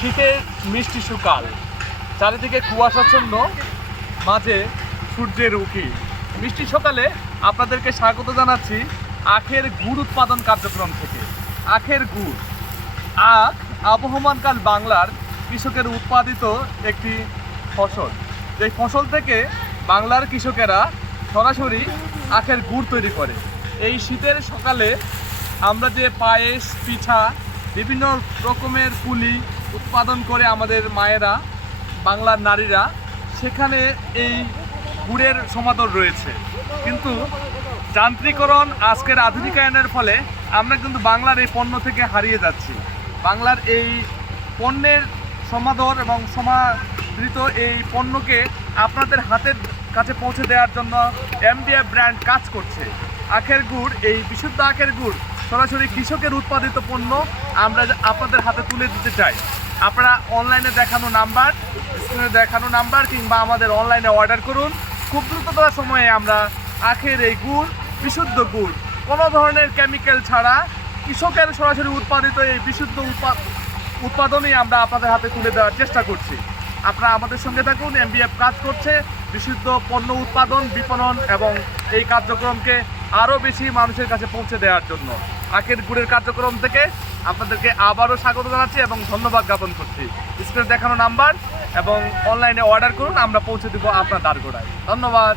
শীতের মিষ্টি সকাল, চারিদিকে কুয়াশাচ্ছন্ন, মাঝে সূর্যের উঁকি। মিষ্টি সকালে আপনাদেরকে স্বাগত জানাচ্ছি আখের গুড় উৎপাদন কার্যক্রম থেকে। আখের গুড়, আখ আবহমানকাল বাংলার কৃষকের উৎপাদিত একটি ফসল। এই ফসল থেকে বাংলার কৃষকেরা সরাসরি আখের গুড় তৈরি করে। এই শীতের সকালে আমরা যে পায়েস, পিঠা, বিভিন্ন রকমের পুলি উৎপাদন করে আমাদের মায়েরা, বাংলার নারীরা, সেখানে এই গুড়ের সমাদর রয়েছে। কিন্তু যান্ত্রিকরণ, আজকের আধুনিকায়নের ফলে আমরা কিন্তু বাংলার এই পণ্য থেকে হারিয়ে যাচ্ছি। বাংলার এই পণ্যের সমাদর এবং সমাদৃত এই পণ্যকে আপনাদের হাতের কাছে পৌঁছে দেওয়ার জন্য এমডিএফ ব্র্যান্ড কাজ করছে। আখের গুড়, এই বিশুদ্ধ আখের গুড় সরাসরি কৃষকের উৎপাদিত পণ্য আমরা আপনাদের হাতে তুলে দিতে চাই। আপনারা অনলাইনে দেখানো নাম্বার, স্ক্রিনে দেখানো নাম্বার কিংবা আমাদের অনলাইনে অর্ডার করুন। খুব দ্রুততর সময়ে আমরা আখের এই গুড়, বিশুদ্ধ গুড়, কোনো ধরনের কেমিক্যাল ছাড়া কৃষকের সরাসরি উৎপাদিত এই বিশুদ্ধ উৎপাদনই আমরা আপনাদের হাতে তুলে দেওয়ার চেষ্টা করছি। আপনারা আমাদের সঙ্গে থাকুন। এমবিএফ কাজ করছে বিশুদ্ধ পণ্য উৎপাদন, বিপণন এবং এই কার্যক্রমকে আরও বেশি মানুষের কাছে পৌঁছে দেওয়ার জন্য। আখের গুড়ের কার্যক্রম থেকে আপনাদেরকে আবারও স্বাগত জানাচ্ছি এবং ধন্যবাদ জ্ঞাপন করছি। স্ক্রিনে দেখানো নাম্বার এবং অনলাইনে অর্ডার করুন, আমরা পৌঁছে দেবো আপনার দ্বারগোড়ায়। ধন্যবাদ।